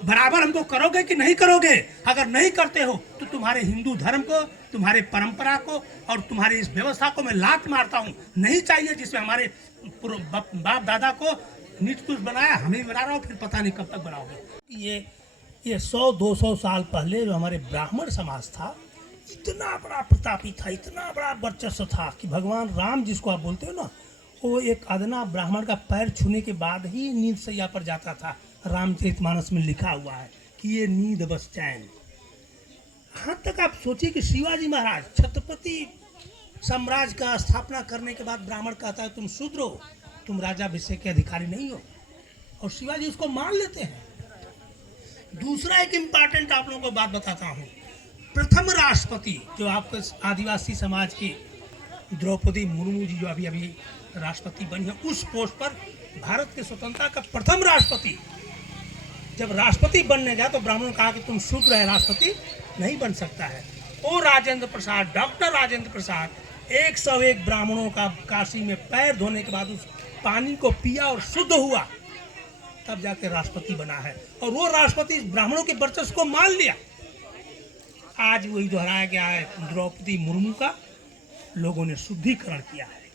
बराबर हमको करोगे कि नहीं करोगे? अगर नहीं करते हो तो तुम्हारे हिंदू धर्म को, तुम्हारे परंपरा को और तुम्हारी इस व्यवस्था को मैं लात मारता हूँ। नहीं चाहिए जिसमें हमारे बाप दादा को नीच तुच्छ बनाया, हमें बना रहा हो, फिर पता नहीं कब तक बनाओगे। ये 100-200 साल पहले जो हमारे ब्राह्मण समाज था, इतना बड़ा प्रतापी था, इतना बड़ा वर्चस्व था कि भगवान राम जिसको आप बोलते हो ना, वो एक अदना ब्राह्मण का पैर छूने के बाद ही नींद सैया पर जाता था। रामचरितमानस में लिखा हुआ है कि ये नींद बस चैन। यहाँ तक आप सोचिए कि शिवाजी महाराज छत्रपति साम्राज्य का स्थापना करने के बाद ब्राह्मण कहता है तुम शूद्र हो, तुम राजाभिषेक के अधिकारी नहीं हो, और शिवाजी उसको मान लेते हैं। दूसरा एक इम्पॉर्टेंट आप लोगों को बात बताता हूँ। प्रथम राष्ट्रपति जो आपके आदिवासी समाज की द्रौपदी मुर्मू जी जो अभी अभी राष्ट्रपति बनी है, उस पोस्ट पर भारत के स्वतंत्रता का प्रथम राष्ट्रपति जब राष्ट्रपति बनने गया तो ब्राह्मणों ने कहा कि तुम शूद्र है, राष्ट्रपति नहीं बन सकता है। ओ राजेंद्र प्रसाद, डॉक्टर राजेंद्र प्रसाद 101 ब्राह्मणों का काशी में पैर धोने के बाद उस पानी को पिया और शुद्ध हुआ, तब जाके राष्ट्रपति बना है। और वो राष्ट्रपति ब्राह्मणों के वर्चस्व को मान लिया। आज वही दोहराया गया है। द्रौपदी मुर्मू का लोगों ने शुद्धिकरण किया है।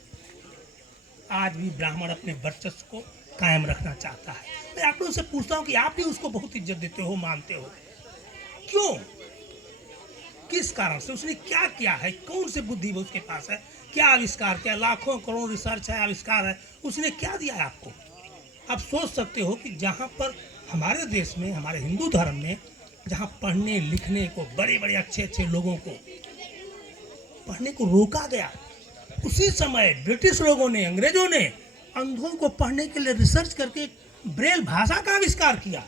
आज भी ब्राह्मण अपने वर्चस्व को कायम रखना चाहता है। मैं आप लोगों से पूछता हूँ कि आप भी उसको बहुत इज्जत देते हो, मानते हो, क्यों? किस कारण से? उसने क्या किया है? कौन से बुद्धि वो उसके पास है? क्या आविष्कार किया? लाखों करोड़ रिसर्च है, आविष्कार है, उसने क्या दिया है आपको? आप सोच सकते हो कि जहाँ पर हमारे देश में, हमारे हिंदू धर्म में, जहाँ पढ़ने लिखने को, बड़े बड़े अच्छे लोगों को पढ़ने को रोका गया, उसी समय ब्रिटिश लोगों ने, अंग्रेजों ने अंधों को पढ़ने के लिए रिसर्च करके ब्रेल भाषा का आविष्कार किया,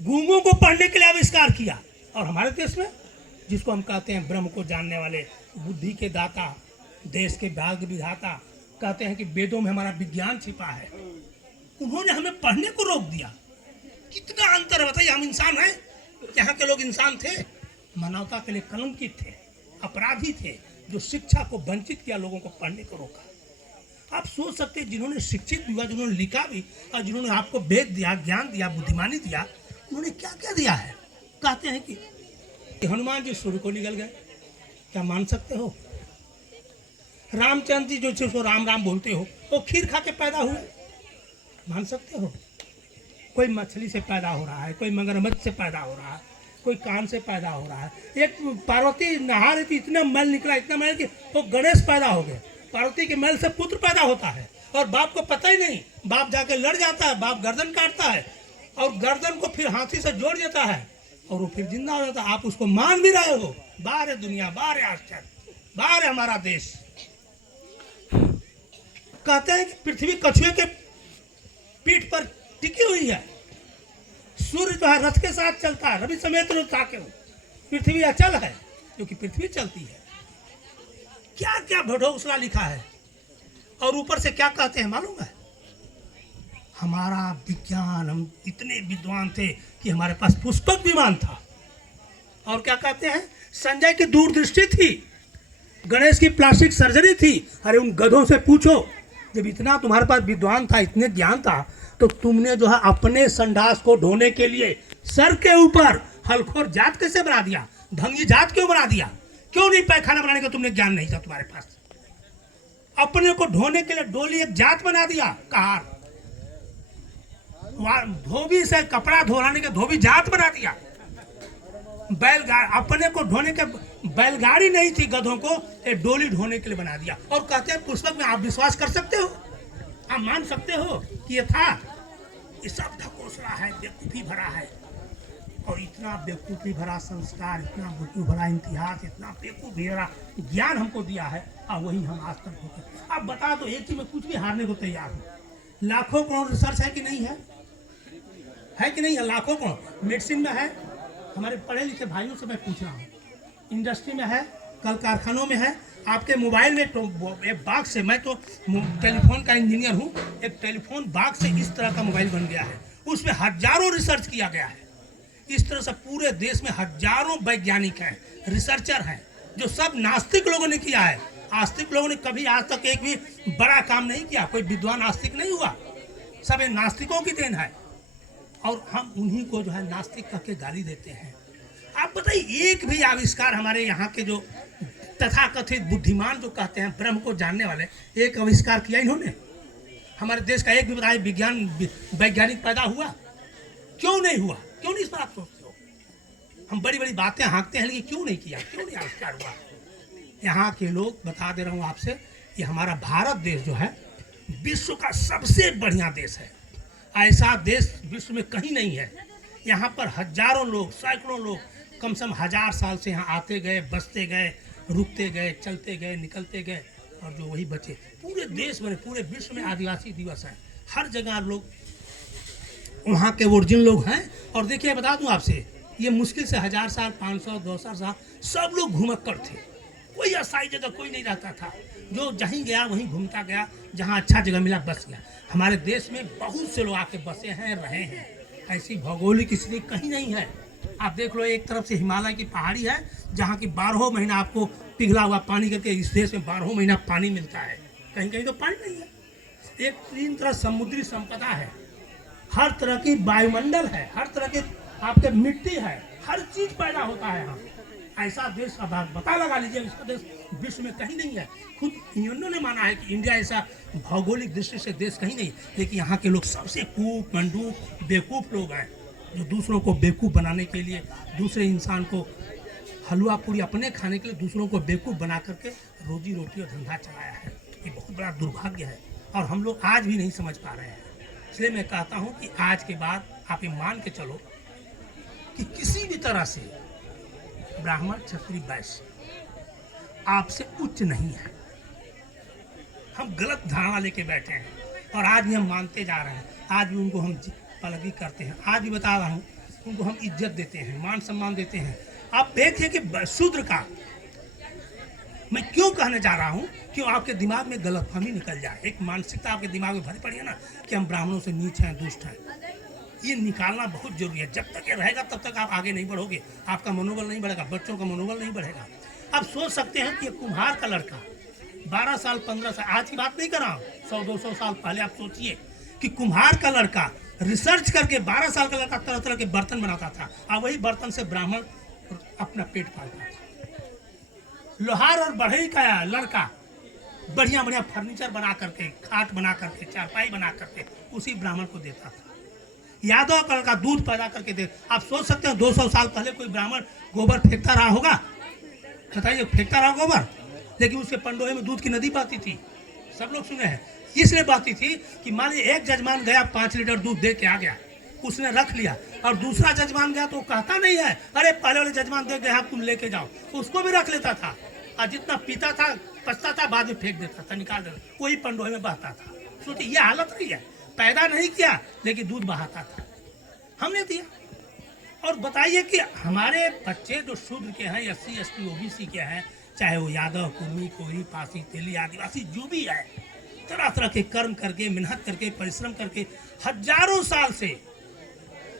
गूंगों को पढ़ने के लिए आविष्कार किया। और हमारे देश में जिसको हम कहते हैं ब्रह्म को जानने वाले, बुद्धि के दाता, देश के भाग्य विधाता, कहते हैं कि वेदों में हमारा विज्ञान छिपा है, उन्होंने हमें पढ़ने को रोक दिया। कितना अंतर है बताइए। हम इंसान हैं, यहाँ के लोग इंसान थे, मानवता के लिए कलंकित थे, अपराधी थे, जो शिक्षा को वंचित किया, लोगों को पढ़ने को रोका। आप सोच सकते हैं जिन्होंने शिक्षित हुआ, जिन्होंने लिखा भी, और जिन्होंने आपको वेद दिया, ज्ञान दिया, बुद्धिमानी दिया, उन्होंने क्या क्या दिया है। कहते हैं कि हनुमान जी सूर्य को निगल गए, क्या मान सकते हो? रामचंद्र जी जो जिसको राम राम बोलते हो, वो खीर खा के पैदा हुए, मान सकते हो? कोई मछली से पैदा हो रहा है, कोई मगरमच्छ से पैदा हो रहा है, कोई कान से पैदा हो रहा है। एक पार्वती नहा रही थी, इतना मैल निकला, इतना मैल कि वो गणेश पैदा हो गए। पार्वती के मैल से पुत्र पैदा होता है और बाप को पता ही नहीं, बाप जाके लड़ जाता है, बाप गर्दन काटता है और गर्दन को फिर हाथी से जोड़ देता है और वो फिर जिंदा हो जाता है। आप उसको मान भी रहे हो। बाहर है दुनिया, बाहर है आश्चर्य, बाहर है हमारा देश। कहते हैं कि पृथ्वी कछुए के पीठ पर टिकी हुई है, सूर्य जो है रथ के साथ चलता है, रवि समेत ताके हो, पृथ्वी अचल है क्योंकि पृथ्वी चलती है। क्या क्या भड़ोसला लिखा है। और ऊपर से क्या कहते हैं मालूम है? हमारा विज्ञान, हम इतने विद्वान थे कि हमारे पास पुष्पक विमान था। और क्या कहते हैं? संजय की दूरदृष्टि थी, गणेश की प्लास्टिक सर्जरी थी। अरे उन गधों से पूछो, जब इतना तुम्हारे पास विद्वान था, इतने ज्ञान था, तो तुमने जो है अपने संडास को ढोने के लिए सर के ऊपर हलखोर जात कैसे बना दिया? ढंगी जात क्यों बना दिया? क्यों नहीं पैखाना बनाने का तुमने ज्ञान नहीं था तुम्हारे पास? अपने को ढोने के लिए डोली एक जात बना दिया, कहार। धोबी से कपड़ा धोलाने के धोबी जात बना दिया। बैलगाड़ी, अपने को ढोने के बैलगाड़ी नहीं थी, गधों को एक डोली ढोने के लिए बना दिया। और कहते हैं पुस्तक में। आप विश्वास कर सकते हो? आप मान सकते हो कि ये था? ये सब ढकोसला है, बेवकूफ़ी भरा है। और इतना बेवकूफ़ी भरा संस्कार, इतना बेवकूफ़ी भरा इतिहास, इतना बेवकूफ़ी भरा ज्ञान हमको दिया है, और वही हम आज तक होते। अब बता दो, एक चीज में कुछ भी हारने को तैयार हूँ। लाखों करोड़ रिसर्च है कि नहीं है? है कि नहीं है? लाखों करोड़ मेडिसिन में है। हमारे पढ़े लिखे भाइयों से मैं पूछ रहा हूँ, इंडस्ट्री में है, कल कारखानों में है, आपके मोबाइल में। तो एक बाग से, मैं तो टेलीफोन का इंजीनियर हूँ, एक टेलीफोन बाग से इस तरह का मोबाइल बन गया है, उसमें हजारों रिसर्च किया गया है। इस तरह से पूरे देश में हजारों वैज्ञानिक हैं, रिसर्चर हैं, जो सब नास्तिक लोगों ने किया है। आस्तिक लोगों ने कभी आज तक एक भी बड़ा काम नहीं किया, कोई विद्वान आस्तिक नहीं हुआ, सब इन नास्तिकों की देन है। और हम उन्हीं को जो है नास्तिक कह के गाली देते हैं। आप बताइए, एक भी आविष्कार हमारे यहाँ के जो तथाकथित बुद्धिमान जो कहते हैं ब्रह्म को जानने वाले, एक आविष्कार किया इन्होंने? हमारे देश का एक भी बताइए विज्ञान वैज्ञानिक पैदा हुआ? क्यों नहीं हुआ? क्यों नहीं इस पर आप सोचते हो? हम बड़ी बड़ी बातें हाँकते हैं, लेकिन क्यों नहीं किया, क्यों नहीं आविष्कार हुआ? यहाँ के लोग, बता दे रहा हूँ आपसे, ये हमारा भारत देश जो है विश्व का सबसे बढ़िया देश है। ऐसा देश विश्व में कहीं नहीं है। यहाँ पर हजारों लोग, सैकड़ों लोग कम से कम 1000 साल से यहाँ आते गए, बसते गए, रुकते गए, चलते गए, निकलते गए, और जो वही बचे। पूरे देश में, पूरे विश्व में आदिवासी दिवस है। हर जगह लोग वहाँ के ओरिजिन लोग हैं। और देखिए, बता दूं आपसे, ये मुश्किल से 1000 साल, 500, 200 साल सब लोग घुमक्कड़ थे। कोई अस्थायी जगह कोई नहीं रहता था। जो जहीं गया वहीं घूमता गया, जहाँ अच्छा जगह मिला बस गया। हमारे देश में बहुत से लोग आके बसे हैं, रहे हैं। ऐसी भौगोलिक स्थिति कहीं नहीं है। आप देख लो, एक तरफ से हिमालय की पहाड़ी है जहाँ की 12 महीना आपको पिघला हुआ पानी करके, इस देश में 12 महीना पानी मिलता है। कहीं कहीं तो पानी नहीं है। एक 3 तरह समुद्री संपदा है, हर तरह की वायुमंडल है, हर तरह के आपके मिट्टी है, हर चीज पैदा होता है यहाँ। ऐसा देश अब आप पता लगा लीजिए, इसका देश विश्व में कहीं नहीं है। खुद इन्होंने माना है कि इंडिया ऐसा भौगोलिक दृष्टि से देश कहीं नहीं। लेकिन यहाँ के लोग सबसे कूप, मंडूक, बेवकूफ़ लोग हैं, जो दूसरों को बेवकूफ़ बनाने के लिए, दूसरे इंसान को हलवा पूरी अपने खाने के लिए दूसरों को बेवकूफ़ बना करके रोजी रोटी और धंधा चलाया है। ये बहुत बड़ा दुर्भाग्य है और हम लोग आज भी नहीं समझ पा रहे हैं। इसलिए मैं कहता हूँ कि आज के बाद आप ये मान के चलो कि किसी भी तरह से ब्राह्मण, क्षत्रिय, वैश्य आपसे उच्च नहीं है। हम गलत धारणा लेके बैठे हैं और आज भी हम मानते जा रहे हैं। आज भी उनको हम पलगी करते हैं। आज भी बता रहा हूँ, उनको हम इज्जत देते हैं, मान सम्मान देते हैं। आप देखिए कि शूद्र का मैं क्यों कहने जा रहा हूँ, क्यों आपके दिमाग में गलतफहमी निकल जाए। एक मानसिकता आपके दिमाग में भरी पड़ी है ना कि हम ब्राह्मणों से नीच हैं, दुष्ट हैं। ये निकालना बहुत जरूरी है। जब तक ये रहेगा तब तक आप आगे नहीं बढ़ोगे, आपका मनोबल नहीं बढ़ेगा, बच्चों का मनोबल नहीं बढ़ेगा। आप सोच सकते हैं कि कुम्हार का लड़का 12 साल, 15 साल, आज की बात नहीं कर रहा हूँ, 100-200 साल पहले आप सोचिए कि कुम्हार का लड़का रिसर्च करके 12 साल का लड़का तरह तरह के बर्तन बनाता था और वही बर्तन से ब्राह्मण अपना पेट पालता था। लोहार और बढ़ई का लड़का बढ़िया बढ़िया फर्नीचर बना करके, खाट बना करके, चारपाई बना करके उसी ब्राह्मण को देता था। यादव का लड़का दूध पैदा करके दे। आप सोच सकते हैं 200 साल पहले कोई ब्राह्मण गोबर फेंकता रहा होगा? बताइए, फेंकता रहा गोबर? लेकिन उसके पंडोहे में दूध की नदी बहती थी, सब लोग सुने हैं। इसलिए बहती थी कि मान लीजिए एक जजमान गया 5 लीटर दूध दे के आ गया, उसने रख लिया, और दूसरा जजमान गया तो कहता नहीं है अरे पहले वाले जजमान दे गए, तुम लेके जाओ, उसको भी रख लेता था और जितना पीता था, पछता था, बाद में फेंक देता था, निकाल देता, वही पंडोहे में बहता था। सोचिए, ये हालत नहीं है। पैदा नहीं किया लेकिन दूध बहाता था, हमने दिया। और बताइए कि हमारे बच्चे जो शूद्र के हैं, SC ST OBC के हैं, चाहे वो यादव, कुर्मी, कोरी, पासी, तेली, आदिवासी जो भी है, तरह तरह के कर्म करके, मेहनत करके, परिश्रम करके हजारों साल से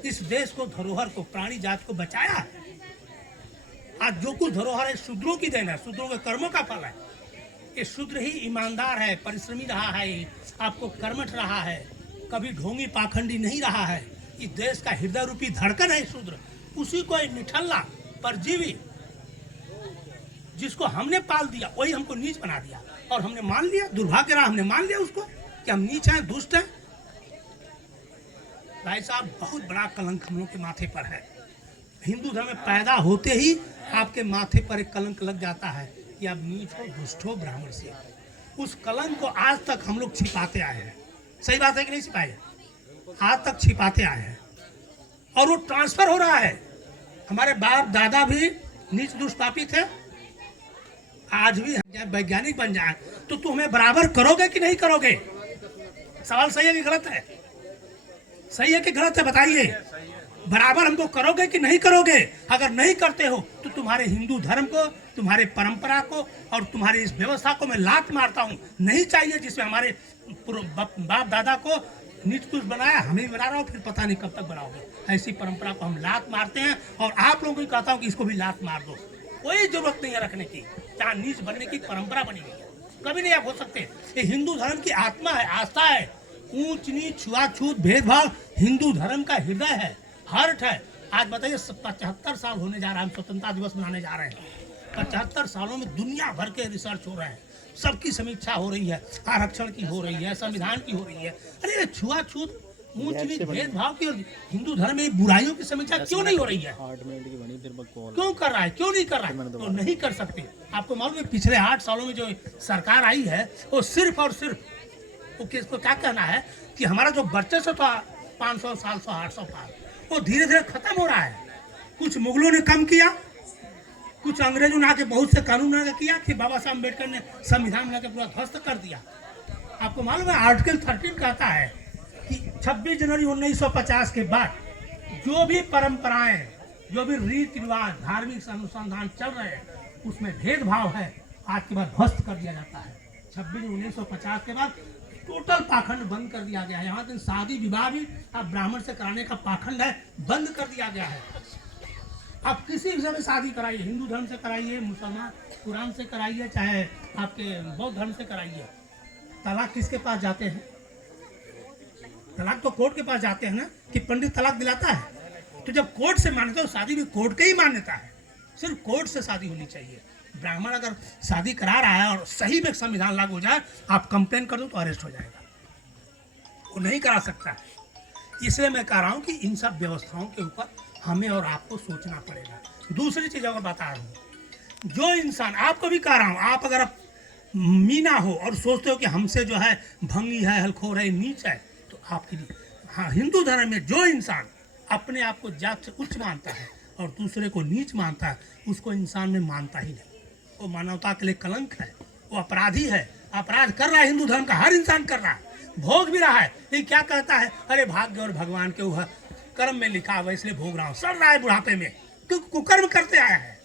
इस देश को, धरोहर को, प्राणी जाति को बचाया है। आज जो कुछ धरोहर है शूद्रों की देन है, शूद्रों के कर्मों का फल है। ये शूद्र ही ईमानदार है, परिश्रमी रहा है, आपको कर्मठ रहा है, कभी ढोंगी पाखंडी नहीं रहा है। इस देश का हृदय रूपी धड़कन है शूद्र। उसी को निठल्ला परजीवी जिसको हमने पाल दिया, वही हमको नीच बना दिया और हमने मान लिया। दुर्भाग्य रहा, हमने मान लिया उसको कि हम नीच हैं, दुष्ट हैं। भाई साहब, बहुत बड़ा कलंक हम लोग के माथे पर है। हिंदू धर्म में पैदा होते ही आपके माथे पर एक कलंक लग जाता है कि आप नीच हो, दुष्ट हो, ब्राह्मण से। उस कलंक को आज तक हम लोग छिपाते आए हैं। सही बात है कि नहीं छिपाए? आज तक छिपाते आए हैं और वो ट्रांसफर हो रहा है। हमारे बाप दादा भी नीच दुष्ट पापी थे, आज भी वैज्ञानिक बन जाए तो तुम हमें बराबर करोगे कि नहीं करोगे? सवाल सही है कि गलत है? सही है कि गलत है? बताइए, बराबर हमको करोगे कि नहीं करोगे? अगर नहीं करते हो तो तुम्हारे हिंदू धर्म को, तुम्हारे परंपरा को और तुम्हारी इस व्यवस्था को मैं लात मारता हूँ। नहीं चाहिए जिसमें हमारे बाप दादा को नीच तुष्ट बनाया, हमें बना रहा हो, फिर पता नहीं कब तक बनाओगे। ऐसी परंपरा को हम लात मारते हैं और आप लोगों को कहता हूँ कि इसको भी लात मार दो। कोई जरूरत नहीं है रखने की, जहाँ नीच बनने की परंपरा बनी हुई है, कभी नहीं आप हो सकते। ये हिंदू धर्म की आत्मा है, आस्था है। ऊंच नीच, छुआछूत, भेदभाव हिंदू धर्म का हृदय है, हार्ट है। आज बताइए 75 साल होने जा रहा है, हम स्वतंत्रता दिवस मनाने जा रहे हैं। 75 सालों में दुनिया भर के रिसर्च हो रहे हैं, सबकी समीक्षा हो रही है, आरक्षण की हो रही है, संविधान की हो रही है। अरे छुआछूत, ऊंच नीच, भेदभाव की और हिंदू धर्म में बुराइयों की समीक्षा क्यों नहीं हो रही है? क्यों कर रहा है, क्यों नहीं कर रहा है? तो नहीं कर सकते। आपको मालूम है पिछले 8 सालों में जो सरकार आई है वो सिर्फ और सिर्फ वो किसको क्या कहना है कि हमारा जो वर्चस्व था 500 साल 800 साल वो धीरे धीरे खत्म हो रहा है। कुछ मुगलों ने कम किया, कुछ अंग्रेजों ने आके बहुत से कानून किया कि बाबा साहब अम्बेडकर ने संविधान बना के पूरा ध्वस्त कर दिया। आपको मालूम है आर्टिकल 13 कहता है कि 26 जनवरी 1950 के बाद जो भी परंपराएं, जो भी रीति रिवाज, धार्मिक अनुसंधान चल रहे हैं उसमें भेदभाव है, आज के बाद ध्वस्त कर दिया जाता है। 26 1950 के बाद टोटल पाखंड बंद कर दिया गया है। यहाँ तक शादी विवाह भी अब ब्राह्मण से कराने का पाखंड है, बंद कर दिया गया है। आप किसी भी समय शादी कराइए, हिंदू धर्म से कराइए, मुसलमान कुरान से कराइए, चाहे आपके बौद्ध धर्म से कराइए, तलाक किसके पास जाते हैं? तलाक तो कोर्ट के पास जाते हैं ना, कि पंडित तलाक दिलाता है। तो जब कोर्ट से मान्यता हो, शादी भी कोर्ट की ही मान्यता है, सिर्फ कोर्ट से शादी होनी चाहिए। ब्राह्मण अगर शादी करा रहा है और सही में संविधान लागू हो जाए, आप कंप्लेन कर दो तो अरेस्ट हो जाएगा, वो नहीं करा सकता है। इसलिए मैं कह रहा हूँ कि इन सब व्यवस्थाओं के ऊपर हमें और आपको सोचना पड़ेगा। दूसरी चीज अगर बता रहा हूँ, जो इंसान, आपको भी कह रहा हूँ, आप अगर मीना हो और सोचते हो कि हमसे जो है भंगी है, हलखोर है, नीच है, तो आपके लिए हाँ, हिंदू धर्म में जो इंसान अपने आप को जात से उच्च मानता है और दूसरे को नीच मानता है, उसको इंसान में मानता ही नहीं। वो मानवता के लिए कलंक है, वो अपराधी है। अपराध कर रहा है हिंदू धर्म का हर इंसान कर रहा है, भोग भी रहा है। ये क्या कहता है? अरे भाग्य और भगवान के ऊपर कर्म में लिखा हुआ इसलिए भोग रहा हूँ। सड़ रहा है बुढ़ापे में क्योंकि कुकर्म करते आया है।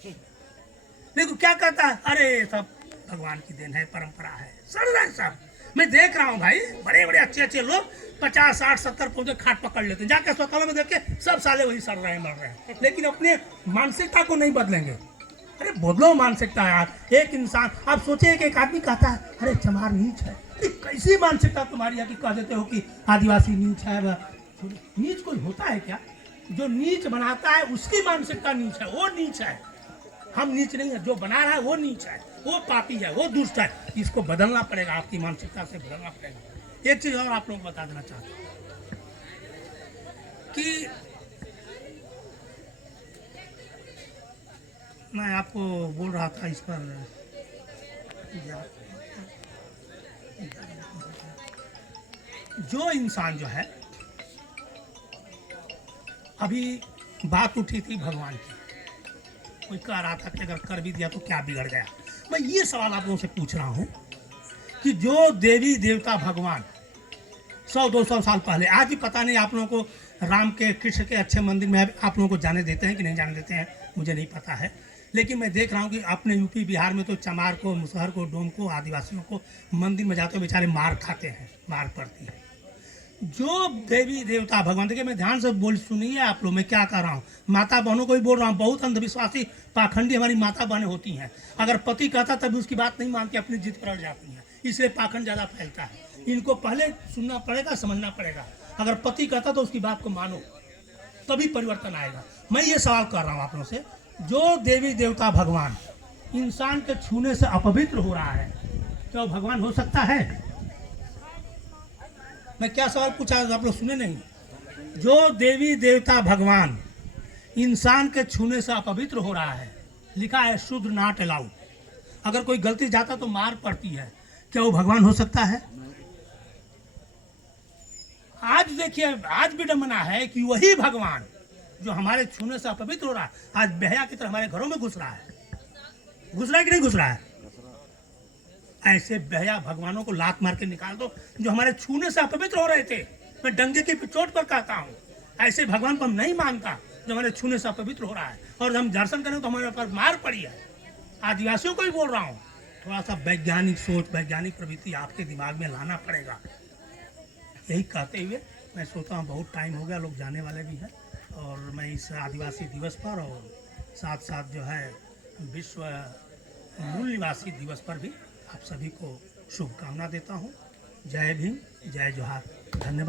लेकिन क्या कहता है? अरे सब भगवान की देन है, परंपरा है। सड़ रहा है सब। मैं देख रहा हूँ भाई, बड़े बड़े अच्छे अच्छे लोग 50 60 70 पौधे खाट पकड़ लेते हैं, जाके अस्पतालों में देख के सब साले वही सड़ रहे हैं, मर रहे हैं, लेकिन अपने मानसिकता को नहीं बदलेंगे। अरे बदलो मानसिकता यार। एक इंसान, आप सोचे कि एक आदमी कहता है अरे चमार नीच है। अरे कैसी मानसिकता तुम्हारी है कि कह देते हो कि आदिवासी नीच है? नीच कोई होता है क्या? जो नीच बनाता है उसकी मानसिकता नीच है, वो नीच है। हम नीच नहीं है, जो बना रहा है वो नीच है, वो पापी है, वो दुष्ट है। इसको बदलना पड़ेगा, आपकी मानसिकता से बदलना पड़ेगा। एक चीज और आप लोगों को बता देना चाहता हूँ कि मैं आपको बोल रहा था इस पर, जो इंसान जो है, अभी बात उठी थी भगवान की, कोई कह रहा था कि अगर कर भी दिया तो क्या बिगड़ गया। मैं ये सवाल आप लोगों से पूछ रहा हूँ कि जो देवी देवता भगवान 100-200 साल पहले, आज भी पता नहीं आप लोगों को राम के, कृष्ण के अच्छे मंदिर में आप लोगों को जाने देते हैं कि नहीं जाने देते हैं, मुझे नहीं पता है। लेकिन मैं देख रहा हूँ कि अपने यूपी बिहार में तो चमार को, मुसहर को, डोम को, आदिवासियों को मंदिर में जाते हुए बेचारे मार खाते हैं, मार पड़ती है। जो देवी देवता भगवान, देखिए मैं ध्यान से बोल सुनिए आप लोग, मैं क्या कर रहा हूँ, माता बहनों को भी बोल रहा हूँ। बहुत अंधविश्वासी पाखंडी हमारी माता बहनें होती हैं, अगर पति कहता तभी उसकी बात नहीं मानती, अपनी जिद पर अड़ जाती हैं, इसलिए पाखंड ज़्यादा फैलता है। इनको पहले सुनना पड़ेगा, समझना पड़ेगा। अगर पति कहता तो उसकी बात को मानो, तभी परिवर्तन आएगा। मैं ये सवाल कर रहा हूँ आप लोगों से, जो देवी देवता भगवान इंसान के छूने से अपवित्र हो रहा है, क्या वो भगवान हो सकता है? मैं क्या सवाल पूछा आप लोग सुने नहीं? जो देवी देवता भगवान इंसान के छूने से अपवित्र हो रहा है, लिखा है शुद्ध नॉट अलाउड, अगर कोई गलती जाता तो मार पड़ती है, क्या वो भगवान हो सकता है? आज देखिए, आज विडंबना है कि वही भगवान जो हमारे छूने से अपवित्र हो रहा है, आज बेहया की तरह हमारे घरों में घुस रहा है। घुस रहा है कि नहीं घुस रहा है? ऐसे बेहया भगवानों को लात मार के निकाल दो जो हमारे छूने से अपवित्र हो रहे थे। मैं डंगे की चोट पर कहता हूँ, ऐसे भगवान को हम नहीं मानता जो हमारे छूने से अपवित्र हो रहा है, और हम दर्शन करें तो हमारे ऊपर मार पड़ी है। आदिवासियों को ही बोल रहा हूँ, थोड़ा सा वैज्ञानिक सोच, वैज्ञानिक प्रवृत्ति आपके दिमाग में लाना पड़ेगा। यही कहते हुए मैं सोचता हूँ बहुत टाइम हो गया, लोग जाने वाले भी हैं, और मैं इस आदिवासी दिवस पर और साथ साथ जो है विश्व मूल निवासी दिवस पर भी आप सभी को शुभकामना देता हूँ। जय भीम, जय जोहार, धन्यवाद।